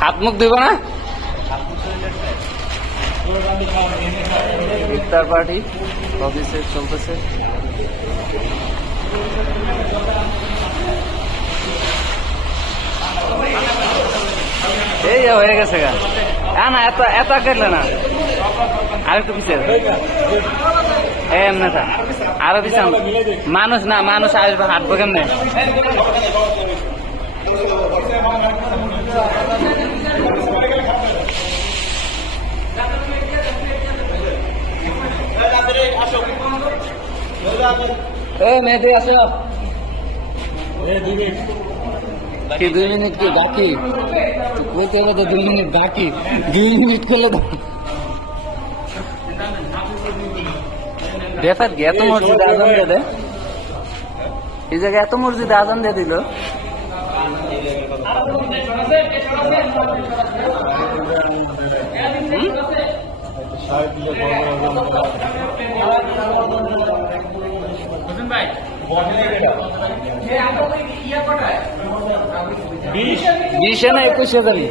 হাত মুখ ধুইব না? ইফতার পার্টি অফিসে চলতেছে। এই হয়ে গেছে গা। না এত এত কেটলে না, আরেকটু পিছিয়ে এমনি থাক, আরো পিছান। মানুষ না, মানুষ আসবে, হাঁটবো কেমনে? মেয়েদি আসো। কি 2 মিনিট কি বাকি? বলতে হবে তো 2 মিনিট বাকি, 2 মিনিট করলে তো ব্যাপার কি? এত মসজিদে আজান দিয়ে দেয়, এই জায়গায় এত মসজিদে আজান দিয়ে দিল। বিশে না 21 জানি।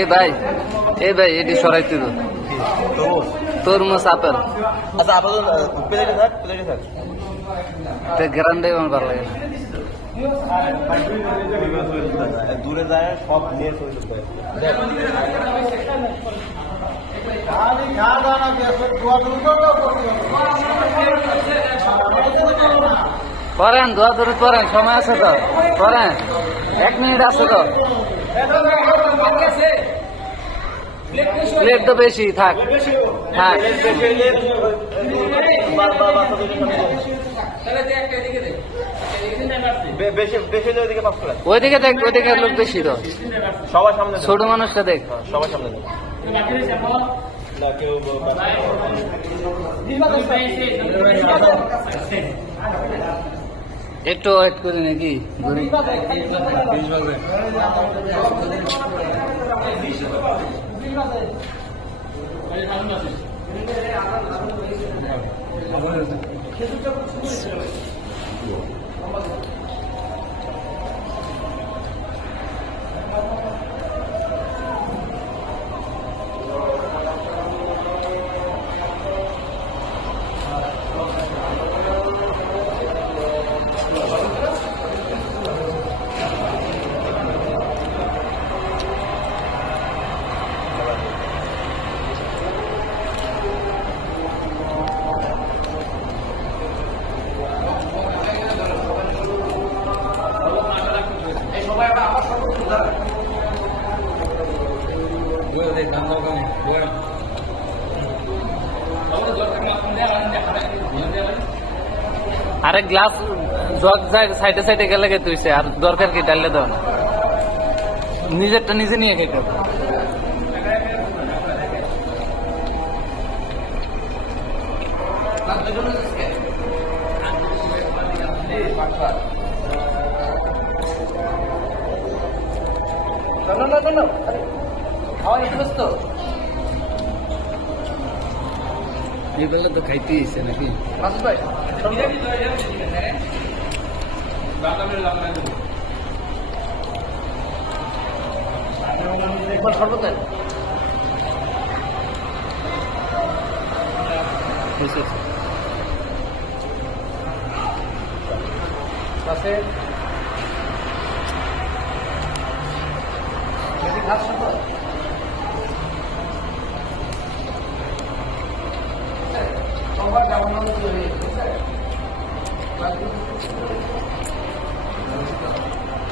এ ভাই এটি সরাইতে তো তরমুজ আপেল। আচ্ছা আপাতত প্লেটে থাক গ্রান্ডে আমার ভালো লাগে না। দূরে যায় সব নিয়ে চলে করেন দোয়া দূর করেন, সময় আছে তো করেন, 1 মিনিট আছে তো। প্লেট তো বেশি থাক থাক। ওইদিকে দেখ, ওইদিকে লোক বেশি তো, সবার সামনে ছোট মানুষটা দেখ, সবার সামনে একটু ওয়েট করি নাকি? আরে গ্লাস জগ সাইডে সাইডে গেলে খেতে হয়েছে, আর দরকার কি? ডাললে দাও না, নিজেরটা নিজে নিয়ে খেতে হবে। এবেলা তো খাইতেই ইচ্ছে নাকি?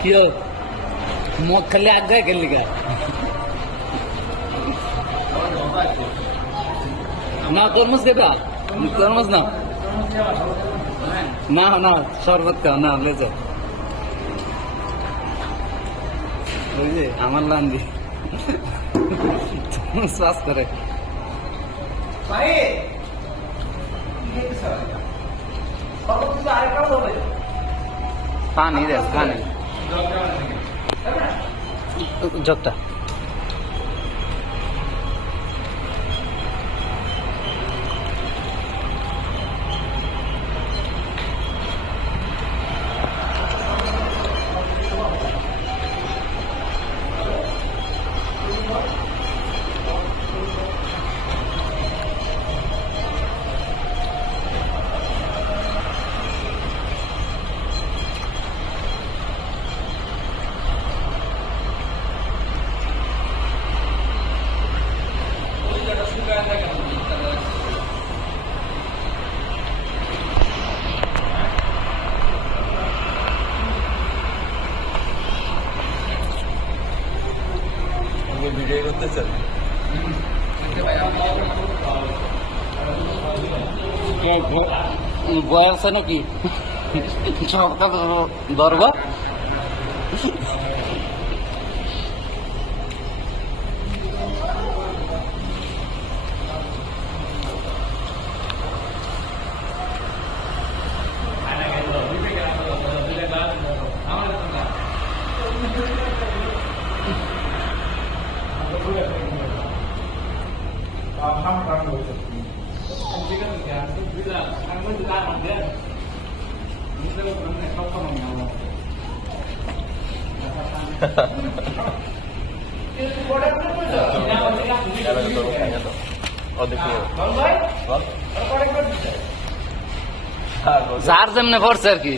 কি মদ খালি আগ গায়ে খেললি গা না? তরমুজ খেবা? তরমুজ না, না না শরবত খাও না, লে যাও। ওই যে আমার লান্দি শ্বাস করে পানি দে, পানি জগটা ভিডিও করতেছেন বয় আছে নাকি ধরবা যার যেমনে পড়ছে আর কি